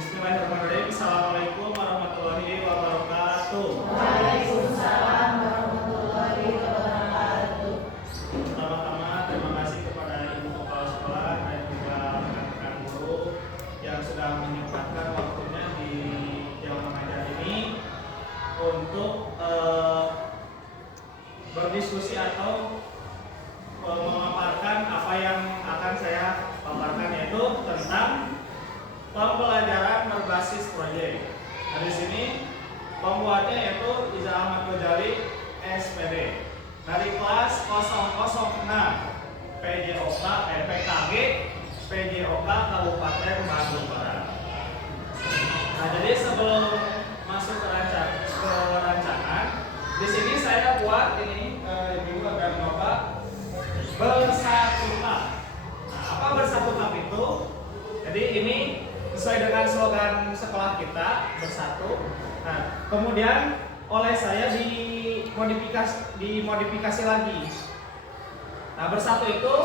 Bismillahirrahmanirrahim. Assalamualaikum warahmatullahi wabarakatuh. Waalaikumsalam warahmatullahi wabarakatuh. Pertama-tama terima kasih kepada Ibu Kepala Sekolah dan juga rekan-rekan guru yang sudah menyempatkan waktunya di jam mengajar ini untuk berdiskusi atau memaparkan apa yang akan saya paparkan, yaitu tentang pembelajaran berbasis proyek. Nah, di sini pembuatnya yaitu Iza Ahmad Ghazali SPD dari kelas 006 PKG PJOK Kabupaten Bandung Barat. Nah, jadi sebelum masuk ke rancangan, di sini saya buat ini Ibu dan Bapak bersatu kap. Nah, apa bersatu kap itu? Jadi ini sesuai dengan slogan sekolah kita, bersatu. Nah, kemudian oleh saya dimodifikasi lagi. Nah, bersatu itu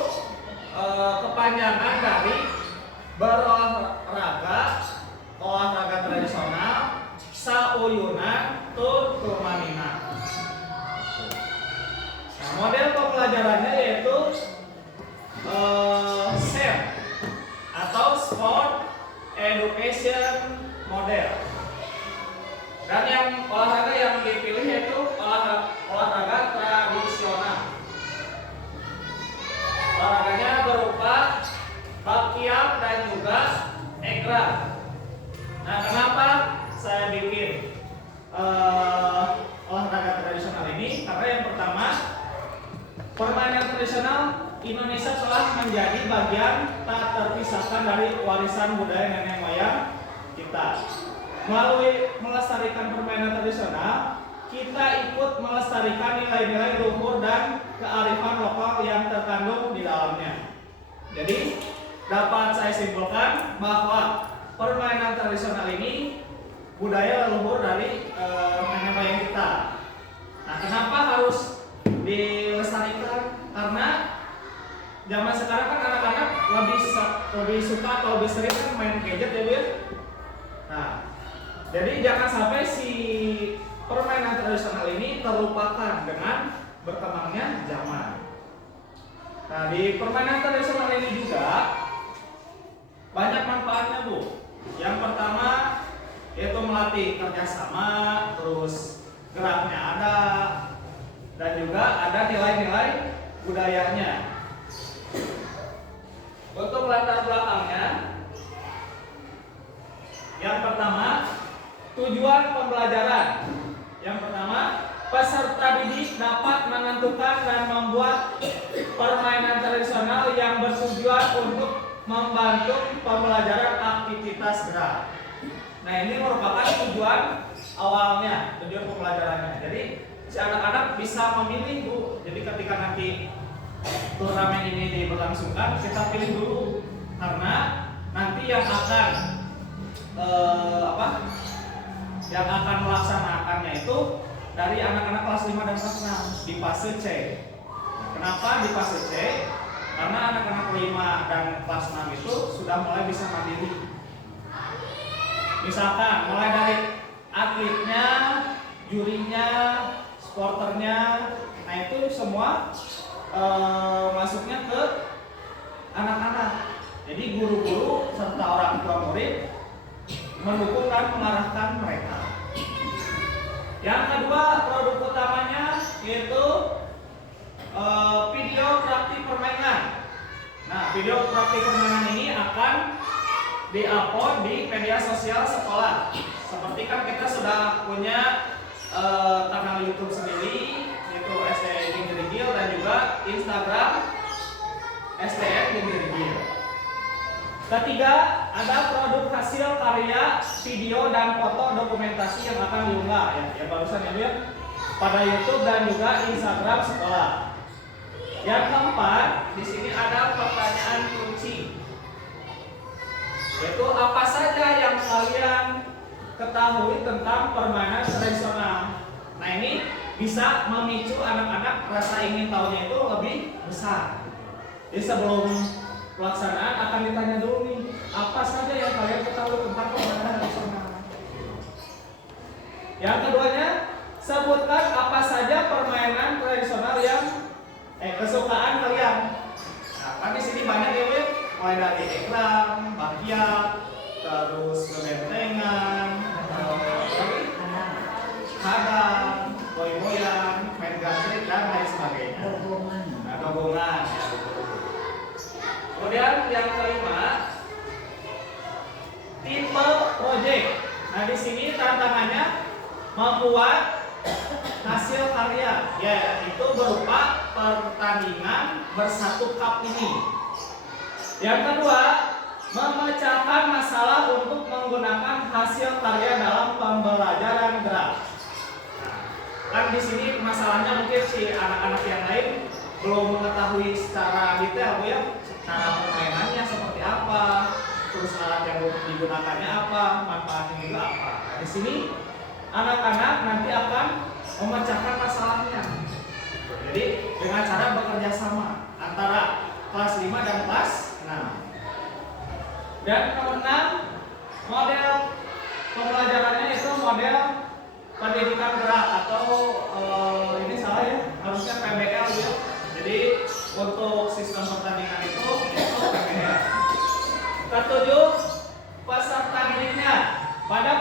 kepanjangan dari olahraga tradisional, sauyunan, tur tumanina. Nah, model pembelajarannya yaitu SEM atau Sport Education Model. Dan yang olahraga yang dipilih yaitu olahraga tradisional. Olahraganya berupa bakiak dan juga egrang. Nah, kenapa saya bikin olahraga tradisional ini? Karena yang pertama, permainan tradisional Indonesia telah menjadi bagian tak terpisahkan dari warisan budaya nenek moyang kita. Melalui melestarikan permainan tradisional, kita ikut melestarikan nilai-nilai luhur dan kearifan lokal yang terkandung di dalamnya. Jadi, dapat saya simpulkan bahwa permainan tradisional ini budaya leluhur dari nenek moyang kita. Nah, kenapa harus dilestarikan? Karena zaman sekarang kan anak-anak lebih suka atau lebih sering kan main gadget ya, Bu. Nah, jadi jangan sampai si permainan tradisional ini terlupakan dengan berkembangnya zaman. Nah, di permainan tradisional ini juga banyak manfaatnya, Bu. Yang pertama yaitu melatih kerjasama, terus geraknya ada, dan juga ada nilai-nilai budayanya. Untuk latar belakangnya, yang pertama, tujuan pembelajaran. Yang pertama, peserta didik dapat menentukan dan membuat permainan tradisional yang bertujuan untuk membantu pembelajaran aktivitas gerak. Nah, ini merupakan tujuan awalnya, tujuan pembelajarannya. Jadi, si anak-anak bisa memilih, Bu. Jadi ketika nanti turnamen ini diberlangsungkan, kita pilih dulu, karena nanti yang akan melaksanakannya itu dari anak-anak kelas 5 dan kelas 6 di fase C. Kenapa di fase C? Karena anak-anak 5 dan kelas 6 itu sudah mulai bisa mandiri. Misalkan mulai dari atletnya, jurinya, sporternya, nah itu semua masuknya ke anak-anak. Jadi guru-guru serta orang tua murid mendukung dan mengarahkan mereka. Yang kedua, produk utamanya yaitu video praktik permainan. Nah, video praktik permainan ini akan di-upload di media sosial sekolah. Seperti kan kita sudah punya kanal YouTube sendiri, yaitu STN Ginjerigil, dan juga Instagram STN Ginjerigil. Ketiga, ada produk hasil karya video dan foto dokumentasi yang akan diunggah ya barusan ya, Bu, pada YouTube dan juga Instagram sekolah. Yang keempat, di sini ada pertanyaan kunci, yaitu apa saja yang kalian ketahui tentang permainan tradisional. Nah, ini bisa memicu anak-anak rasa ingin tahunya itu lebih besar. Jadi sebelum pelaksanaan akan ditanya dulu nih, apa saja yang kalian ketahui tentang permainan terus kebentengan, kadang, goyang-goyang, main gantrik dan lain sebagainya. Nah, dogongan. Kemudian yang kelima, tipe project. Nah, di sini tantangannya membuat hasil karya, yaitu berupa pertandingan bersatu cup ini. Yang kedua, memecahkan masalah untuk menggunakan hasil karya dalam pembelajaran gerak. Nah, kan di sini masalahnya mungkin si anak-anak yang lain belum mengetahui secara detail Bu ya, cara permainannya seperti apa, terus alat yang digunakannya apa, manfaatnya juga apa. Nah, di sini anak-anak nanti akan memecahkan masalahnya. Jadi dengan cara bekerja sama antara kelas 5 dan kelas 6. Dan keenam, model pembelajarannya itu model pendidikan gerak atau ini salah ya, harusnya PBL ya. Jadi untuk sistem pertandingan itu PBL. Ketujuh, peserta didiknya. Pada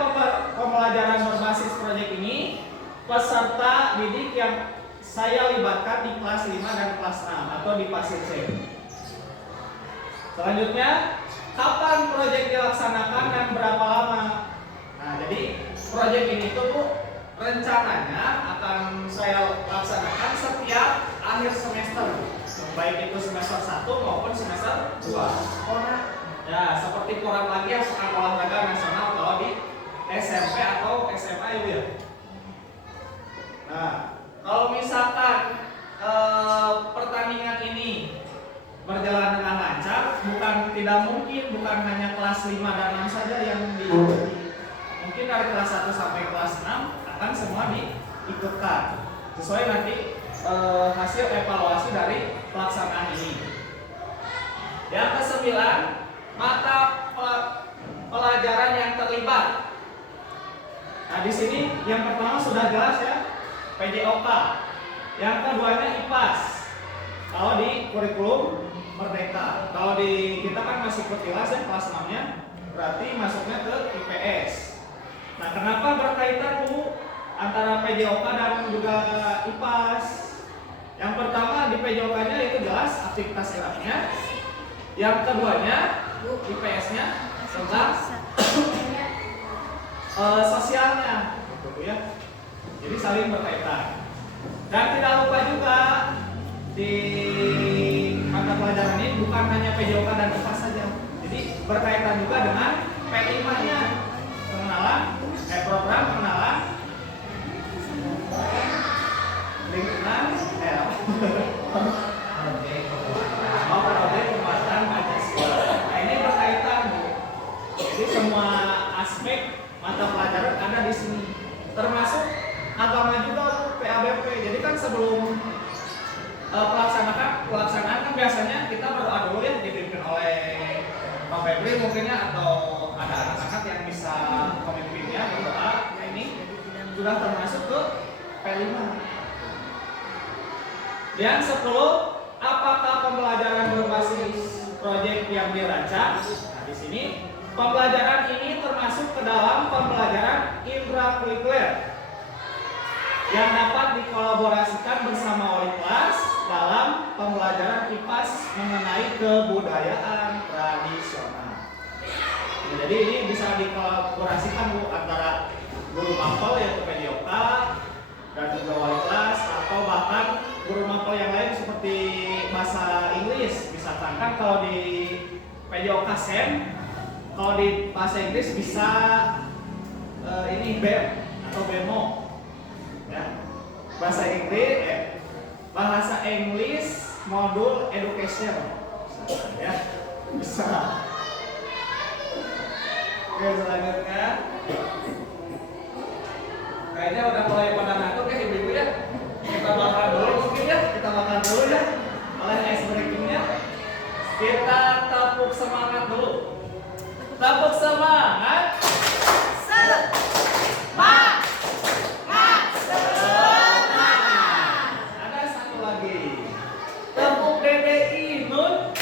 pembelajaran berbasis proyek ini, peserta didik yang saya libatkan di kelas 5 dan kelas 6 atau di pasir C. Selanjutnya, kapan proyek dilaksanakan dan berapa lama? Nah, jadi proyek ini tuh Bu, rencananya akan saya laksanakan setiap akhir semester, baik itu semester 1 maupun semester 2. Ya, seperti kurang lagi yang pekan olahraga nasional kalau di SMP atau SMA itu ya. Nah, kalau misalkan pertandingan ini berjalan dengan lancar, tidak mungkin hanya kelas 5 dan 6 saja yang diikuti. Mungkin dari kelas 1 sampai kelas 6 akan semua diikutkan. Sesuai nanti hasil evaluasi dari pelaksanaan ini. Yang ke-9, mata pelajaran yang terlibat. Nah, di sini yang pertama sudah jelas ya, PJOK. Yang keduanya IPAS. Kalau di kurikulum Merdeka. Kalau di kita kan masih petilas ya kelas 6-nya, berarti masuknya ke IPS. Nah, kenapa berkaitan Bu antara PJOK dan juga IPAS? Yang pertama di PJOK-nya itu jelas aktivitas geraknya. Yang keduanya IPS-nya tentang sosialnya, gitu ya. Jadi saling berkaitan. Dan tidak lupa juga di mata pelajaran ini bukan hanya PJOK dan IPAS saja. Jadi berkaitan juga dengan P5-nya, program pengenalan lingkungan objek pemasaran Pancasila. Nah, ini berkaitan Bu. Jadi semua aspek mata pelajaran ada di sini, termasuk agama juga PABP. Jadi kan sebelum pelaksanaan kan biasanya kita berdoa dulu ya, dipimpin oleh Pak Febri mungkinnya, atau ada anak-anak yang bisa pemimpinnya berdoa. Nah, ini sudah termasuk ke P5. Yang 10, apakah pembelajaran berbasis proyek yang dirancang? Nah, di sini pembelajaran ini termasuk ke dalam pembelajaran intrakurikuler yang dapat dikolaborasikan bersama wali kelas dalam pembelajaran IPAS mengenai kebudayaan tradisional. Nah, jadi ini bisa dikolaborasikan Bu antara guru mapel yaitu PJOK dan juga wali kelas, atau bahkan guru mapel yang lain seperti bahasa Inggris. Misalkan kan kalau di PJOK SEM, kalau di bahasa Inggris bisa ini BEM atau BEMO ya. Bahasa English modul education ya, bisa. Oke, selanjutnya kayaknya udah mulai pada ngantuk ya ibu-ibu ya. Kita makan dulu mungkin ya, oleh ice breakingnya. Kita tepuk semangat dulu. Tepuk semangat. Ada satu lagi. Tepuk DDI Nun.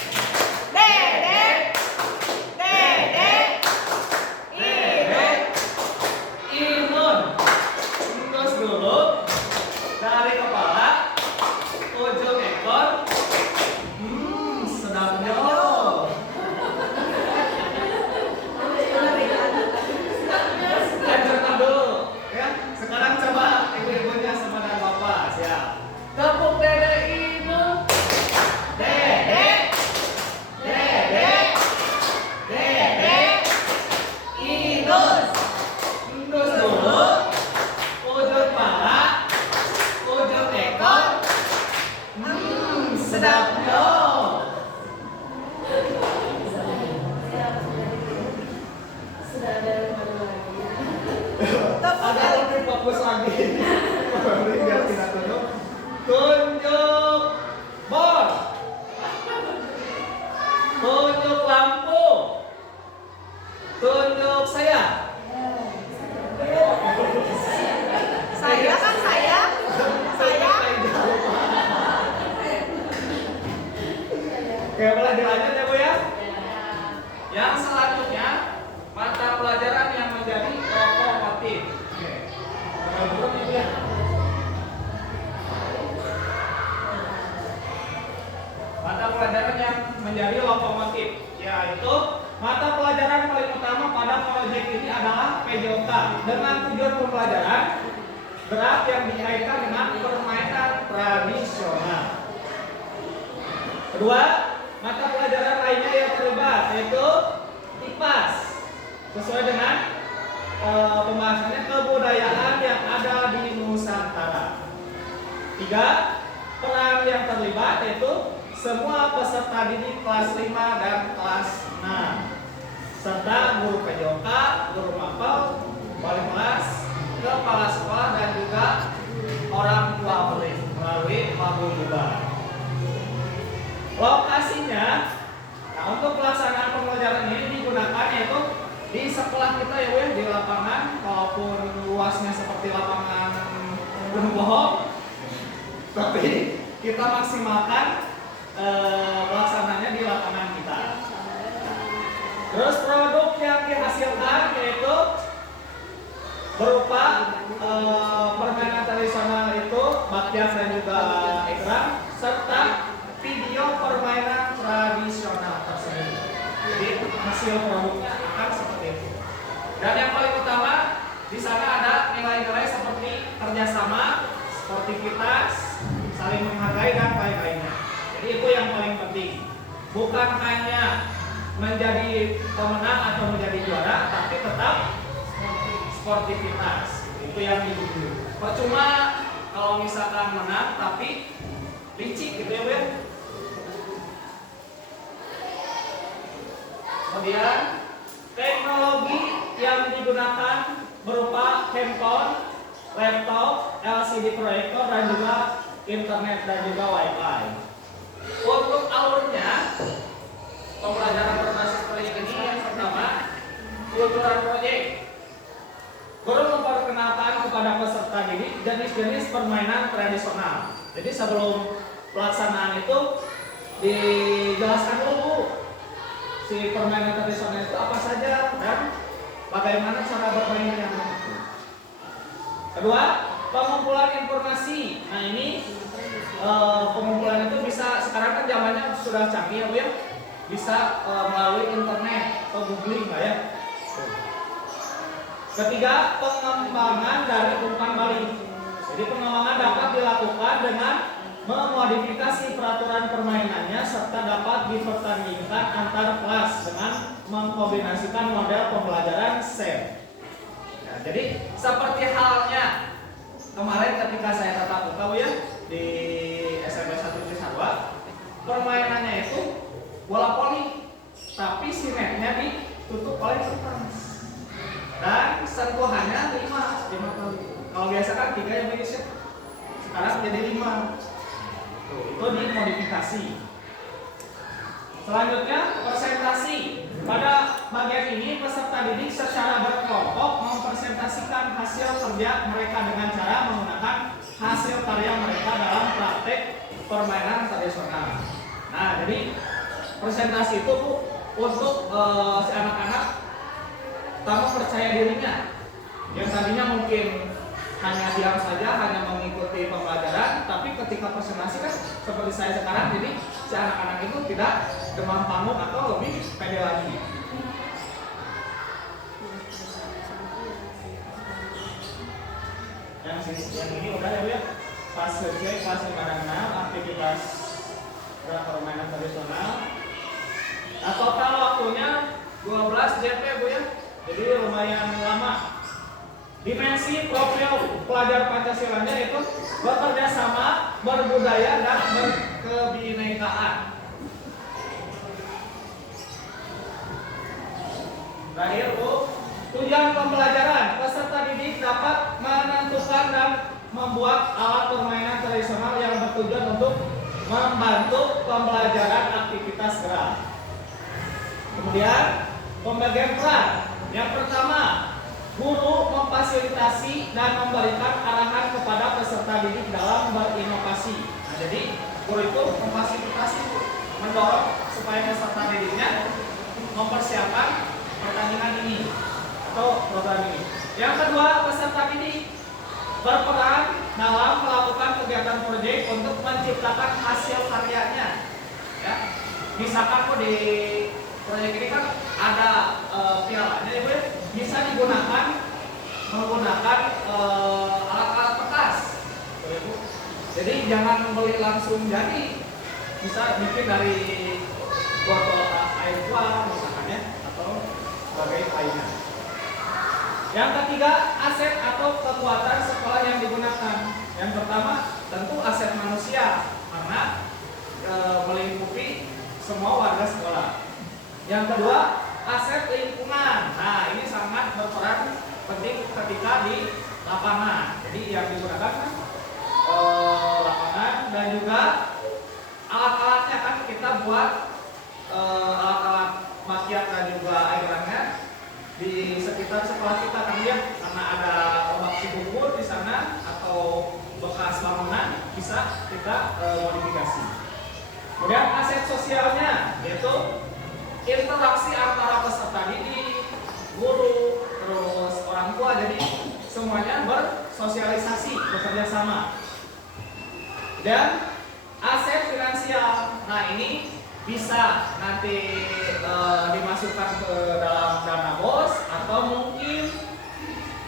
fokus lagi. Biar tidak tunduk. Tunjuk bor. Tunjuk lampu. Tunjuk saya. Saya kan saya. Oke, boleh dilanjut ya Bu ya. Yang selanjutnya mata pelajaran yang menjadi lokomotif. Oke. Berapa ini ya? Mata pelajaran yang menjadi lokomotif, yaitu mata pelajaran paling utama pada proyek ini adalah PJOK dengan tujuan pembelajaran gerak yang dikaitkan dengan permainan tradisional. Kedua, mata pelajaran lainnya yang terlibat yaitu IPAS sesuai dengan pembahasannya kebudayaan yang ada di Nusantara. Tiga, peran yang terlibat yaitu semua peserta didik kelas 5 dan kelas 6 serta guru PJOK, guru mapel, wali kelas, kepala sekolah dan juga orang tua murid melalui paguyuban. Lokasinya, nah untuk pelaksanaan pembelajaran ini digunakan yaitu di sekolah kita ya Bu ya, di lapangan, walaupun luasnya seperti lapangan Gunung Bohong, tapi kita maksimalkan pelaksanaannya di lapangan kita. Terus produk yang dihasilkan yaitu berupa permainan tradisional itu bakyak dan juga egrang serta video permainan tradisional tersebut. Jadi hasil produknya akan seperti itu. Dan yang paling utama di sana ada nilai-nilai seperti kerjasama, sportivitas, saling menghargai dan lain-lainnya. Jadi itu yang paling penting. Bukan hanya menjadi pemenang atau menjadi juara, tapi tetap sportivitas. Itu yang dituju. Cuma kalau misalkan menang tapi licik gitu ya Bu ya. Kemudian teknologi yang digunakan berupa handphone, laptop, LCD proyektor dan juga internet dan juga WiFi. Untuk alurnya pembelajaran berbasis proyek ini yang pertama kultural proyek. Guru memperkenalkan kepada peserta didik jenis-jenis permainan tradisional. Jadi sebelum pelaksanaan itu dijelaskan dulu si permainan tradisional itu apa saja dan bagaimana cara bermainnya. Kedua, pengumpulan informasi. Nah ini pengumpulan itu bisa, sekarang kan zamannya sudah canggih ya Bu ya, bisa melalui internet atau googling lah ya. Ketiga, pengembangan dari umpan balik. Jadi pengembangan dapat dilakukan dengan memodifikasi peraturan permainannya serta dapat dipertandingkan antar kelas dengan mengkombinasikan model pembelajaran SEM. Nah, jadi seperti halnya kemarin ketika saya tatap muka Bu ya di SMP 1 Cisarua, permainannya itu bola voli, tapi si netnya ditutup oleh kertas dan sentuhannya 5 kali. Kalau biasa kan 3 ya Bu ya, sekarang jadi 5. Itu dimodifikasi. Selanjutnya presentasi. Pada bagian ini peserta didik secara berkelompok mempresentasikan hasil kerja mereka dengan cara menggunakan hasil karya mereka dalam praktek permainan tradisional. Nah, jadi presentasi itu Bu, untuk si anak-anak kamu percaya dirinya. Yang tadinya mungkin hanya diam saja, hanya mengikuti pembelajaran, tapi ketika presentasi kan seperti saya sekarang, jadi si anak-anak itu tidak demam panggung atau lebih pede lagi. Yang ini udah ya Bu ya, fase C, fase pada 6, aktivitas gerak permainan tradisional. Nah, total waktunya 12 JP Bu ya, jadi lumayan lama. Dimensi profil pelajar Pancasilanya itu bekerja sama, berbudaya dan berkebinekaan. Terakhir Bu, tujuan pembelajaran peserta didik dapat menentukan membuat alat permainan tradisional yang bertujuan untuk membantu pembelajaran aktivitas gerak. Kemudian pembagian peran. Yang pertama, guru memfasilitasi dan memberikan arahan kepada peserta didik dalam berinovasi. Nah, jadi guru itu memfasilitasi, mendorong supaya peserta didiknya mempersiapkan pertandingan ini atau program ini. Yang kedua, peserta didik berperan dalam melakukan kegiatan proyek untuk menciptakan hasil karyanya. Ya, misalkan kok di proyek ini kan ada pialanya, ya, bisa digunakan menggunakan alat-alat bekas. Jadi jangan beli langsung jadi, bisa bikin dari botol air tua misalkan ya, atau sebagai lainnya. Yang ketiga, aset atau kekuatan sekolah yang digunakan. Yang pertama tentu aset manusia karena melingkupi semua warga sekolah. Yang kedua, aset lingkungan. Nah, ini sangat berperan penting ketika di lapangan. Jadi yang digunakan kan lapangan dan juga alat-alatnya kan kita buat alat-alat makiat dan juga airannya di sekitar sekolah kita kan ya, karena ada ombak Cibubur di sana atau bekas bangunan bisa kita modifikasi. Kemudian aset sosialnya yaitu interaksi antara peserta didik, guru, terus orang tua, jadi semuanya bersosialisasi, bekerja sama. Dan aset finansial, nah ini bisa nanti dimasukkan ke dalam dana bos atau mungkin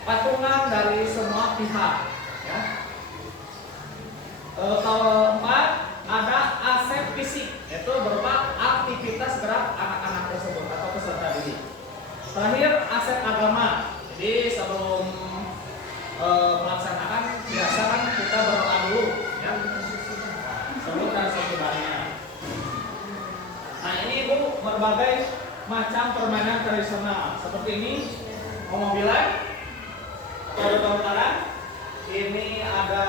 patungan dari semua pihak. Ya. Keempat, ada aset fisik, yaitu berupa aktivitas gerak anak-anak tersebut atau peserta didik. Terakhir, aset agama. Jadi sebelum melaksanakan biasa kan kita berdoa dulu, ya. Sebelum transaksinya. Nah, ini Ibu berbagai macam permainan tradisional seperti ini, mobilan, taruh-taruhan. Ini ada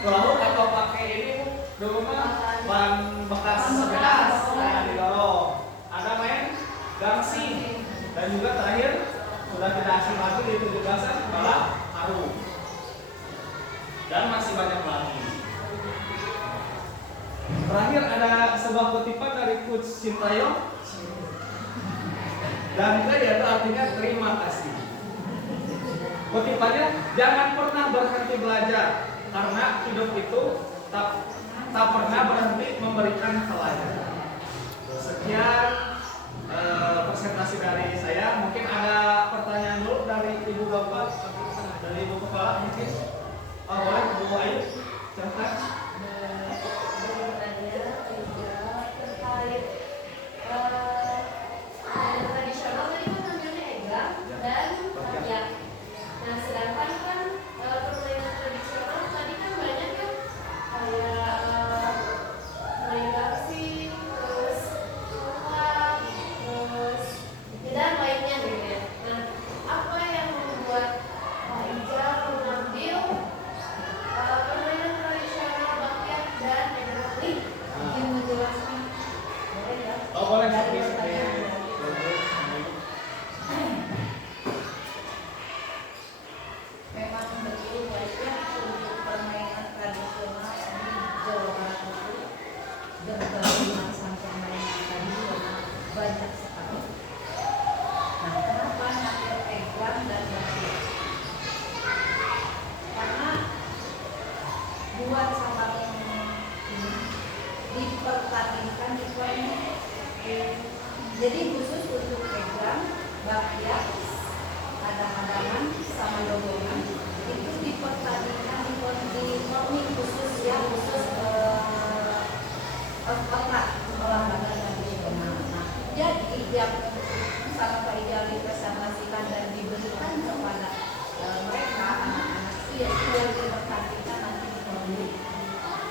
perahu atau pakai ini Bu, dulu mah ban bekas sepeda, nah didorong. Ada main gangsing dan juga terakhir sudah tidak asing lagi di 17-an balap karung. Dan masih banyak lagi. Terakhir ada sebuah kutipan dari Coach Sintayong, dan itu artinya terima kasih. Kutipannya, jangan pernah berhenti belajar karena hidup itu tak pernah berhenti memberikan pelajaran. Sekian presentasi dari saya. Mungkin ada pertanyaan dulu dari Ibu Bapak, dari Ibu Kepala mungkin. Boleh Bu Ayu, silakan. Tradisional tadi kan namanya egrang dan rakyat. Nah, sedangkan kan permainan tradisional tadi kan banyak kan kayak main gangsing, terus sulap, terus dan lainnya gitu ya. Nah, apa yang membuat Pak Ija mengambil permainan tradisional rakyat dan egrang ini? Mungkin menjelaskan, boleh ya? Oh, boleh. Memang betul banyak untuk permainan tradisional di Jawa Barat itu berbagai macam permainan tradisional banyak sekali. Nah, kenapa namanya egrang dan rakyat? Karena buat sama ini dipertandingkan di permainan. Jadi khusus untuk egrang, rakyat, hadang-hadangan sama dogongan itu dipertandingkan di morning khusus ya, khusus otak olahraga tradisional. Nah, jadi yang sampai jadi presentasikan dan diberikan kepada mereka anak-anak yang dipertandingkan nanti di morning.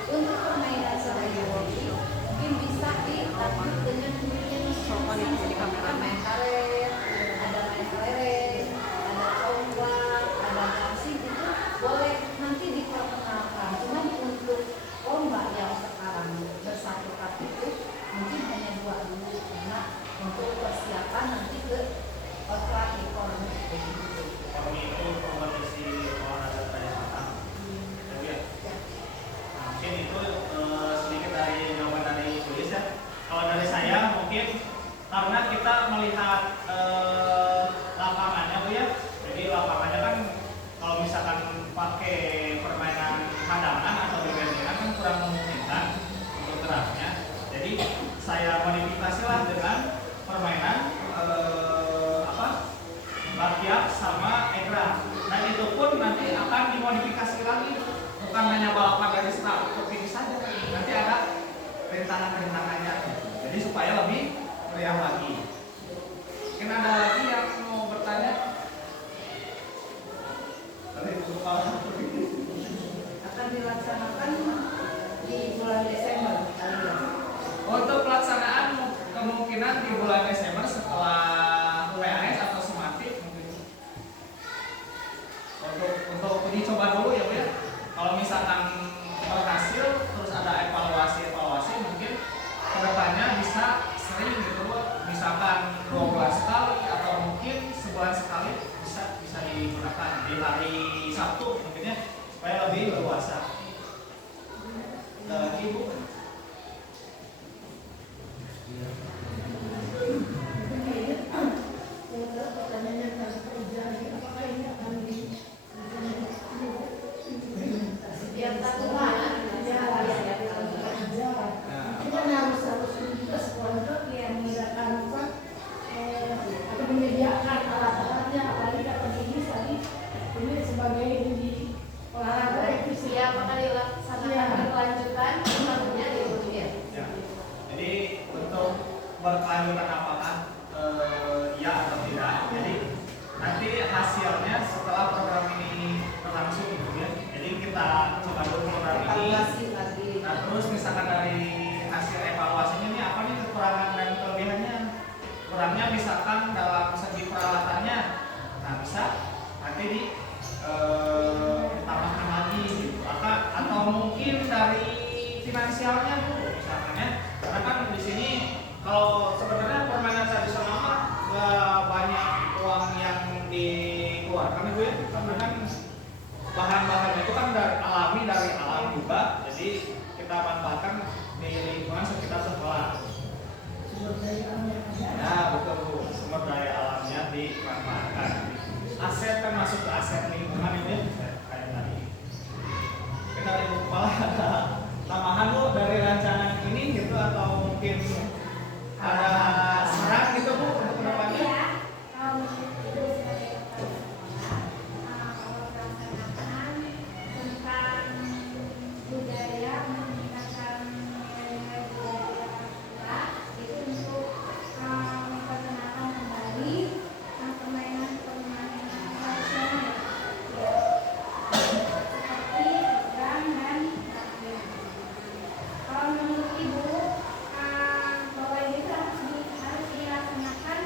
Untuk permainan sehari-hari mungkin bisa dilanjut dengan ada main karet, ada main kelereng, ada tombak, ada gangsing, itu ke outline ikon. Kami itu kompetisi olahraga tradisional. Jadi ya, nah, mungkin itu sedikit dari jawaban dari tulis ya. Kalau dari saya mungkin karena kita melihat lapangannya Bu ya. Jadi lapangannya kan kalau misalkan pakai permainan hadangan atau bebendengan kan kurang memungkinkan untuk geraknya. Jadi saya modifikasi lah dengan permainan bakyak sama egrang. Dan itu pun nanti akan dimodifikasi lagi, bukan hanya balapan dari start ke finish saja. Nanti ada rintangan-rintangannya. Jadi supaya lebih meriah lagi. Mungkin ada lagi yang mau bertanya? Akan dilaksanakan di bulan Desember kali ya. Untuk pelaksanaan kemungkinan di bulan Desember setelah UPS atau Sumatif mungkin. Untuk uji coba dulu ya Bu ya. Kalau misalkan berhasil terus ada evaluasi mungkin kedepannya bisa sering gitu Bu. Misalkan 12 kali atau mungkin sebulan sekali bisa digunakan di hari Sabtu mungkin ya supaya lebih leluasa. Ada lagi Bu? Setiap tahun mana? Menyediakan alat-alatnya, apalagi dapat ini tadi ini sebagai uji olahraga itu sih. Ya, apakah dilaksanakan berkelanjutan? Tentunya diuji ya. Ya. Jadi untuk berkelanjutan apakah ya atau tidak? Jadi nanti hasilnya setelah program ini berlangsung gitu ya. Jadi kita coba dulu program ini. Evaluasi lagi. Nah terus misalkan dari hasil evaluasinya ini apa nih kekurangan dan kelebihannya? Kurangnya misalkan dalam segi peralatannya, nah bisa nanti ditambahkan lagi gitu. Atau mungkin dari finansialnya Bu, misalkan ya. Karena kan di sini kalau sebenarnya permainan tradisional mah nggak banyak uang yang dikeluarkan Bu ya. Karena kan bahan-bahan itu kan dari alam juga. Jadi kita manfaatkan di lingkungan sekitar sekolah. Nah betul Bu, sumber daya alamnya dimanfaatkan. Aset kan masuk ke aset lingkungan ini kayak tadi. Kita dari Bu Kepala ada tambahan Bu dari rancangan ini gitu atau mungkin ada saran gitu Bu untuk kedepannya? Ya, kalau itu sebagai kepala sekolah, kalau pelaksanaan tentang budaya meningkatkan nilai budaya kita itu untuk memperkenalkan kembali permainan tradisional seperti drum dan bakyak. Kalau menurut Ibu bahwa ini harus dilaksanakan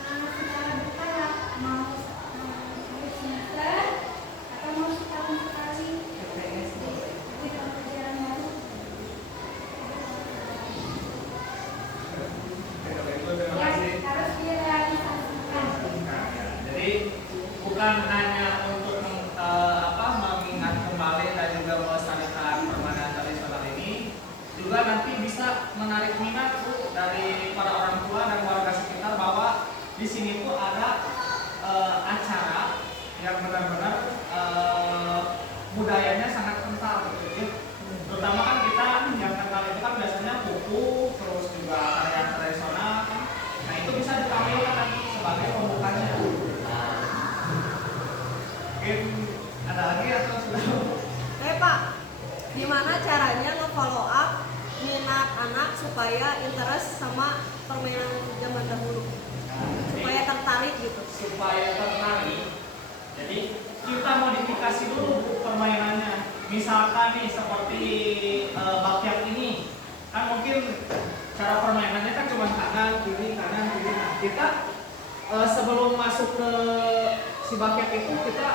secara berkala, mau hari semester atau mau setahun sekali di tahun ajaran baru. Terima Yang kasih. harus direalisasikan. Nah, ya. Jadi bukan hanya untuk mengingat kembali dan juga melestarikan permainan tradisional ini, juga nanti bisa menarik minat Bu dari para orang tua dan warga sekitar bahwa di sini tuh ada acara yang benar-benar budayanya sangat kental gitu ya. Terutama kan kita yang kental itu kan biasanya buku, terus juga tarian tradisional. Nah itu bisa ditampilkan nanti sebagai pembukanya. Mungkin ada lagi atau sudah? Pak, gimana caranya nge-follow up minat anak supaya interest sama permainan zaman dahulu? Supaya tertarik gitu. Supaya tertarik. Jadi kita modifikasi dulu permainannya. Misalkan nih seperti bakyak ini, kan mungkin cara permainannya kan cuma kanan kiri. Nah, kita sebelum masuk ke si bakyak itu kita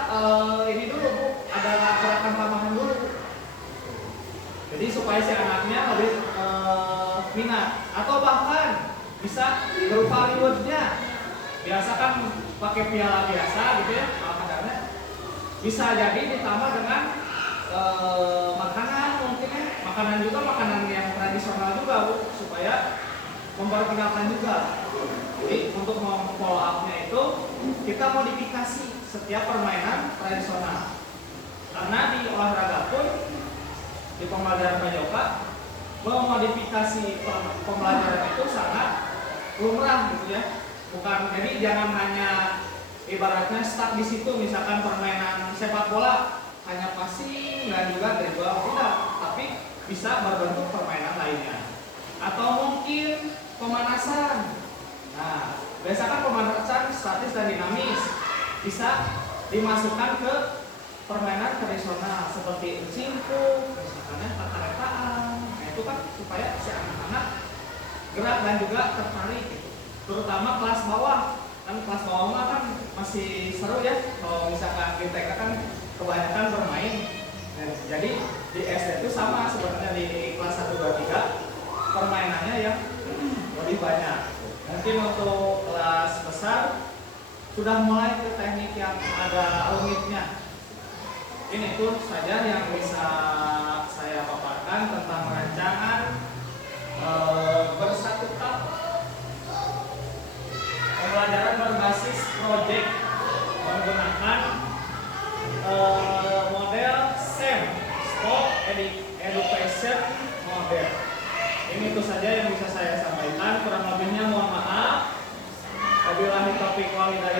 ini dulu Bu, ada gerakan tambahan dulu. Jadi supaya si anaknya lebih minat atau bahkan bisa berupa rewardnya. biasa kan pakai piala biasa gitu ya, kadarnya bisa jadi ditambah dengan makanan mungkin ya, makanan juga makanan yang tradisional juga Bu, supaya memperkenalkan juga. Jadi untuk follow up-nya itu kita modifikasi setiap permainan tradisional. Karena di olahraga pun di pembelajaran prayoga memodifikasi pembelajaran itu sangat lumrah gitu ya. Bukan, jadi jangan hanya ibaratnya stuck di situ, misalkan permainan sepak bola hanya passing dan juga dribble, tidak, tapi bisa berbentuk permainan lainnya. Atau mungkin pemanasan. Nah, biasakan pemanasan statis dan dinamis bisa dimasukkan ke permainan tradisional seperti cingkuk, misalnya tata-tataan. Nah, itu kan supaya si anak-anak gerak dan juga tertarik gitu. Terutama kelas bawah. Kan kelas bawah mah kan masih seru ya. Kalau misalkan di TK kan kebanyakan bermain. Nah, jadi di SD itu sama sebenarnya di kelas 1 2 3 permainannya yang lebih banyak. Mungkin untuk kelas besar sudah mulai ke teknik yang ada rumitnya. Ini itu saja yang bisa saya paparkan tentang rancangan bersatu tak pembelajaran berbasis project menggunakan model SEM, Sport Education Model. Ini itu saja yang bisa saya sampaikan. Kurang lebihnya mohon maaf. Wabillahi taufiq wal hidayah.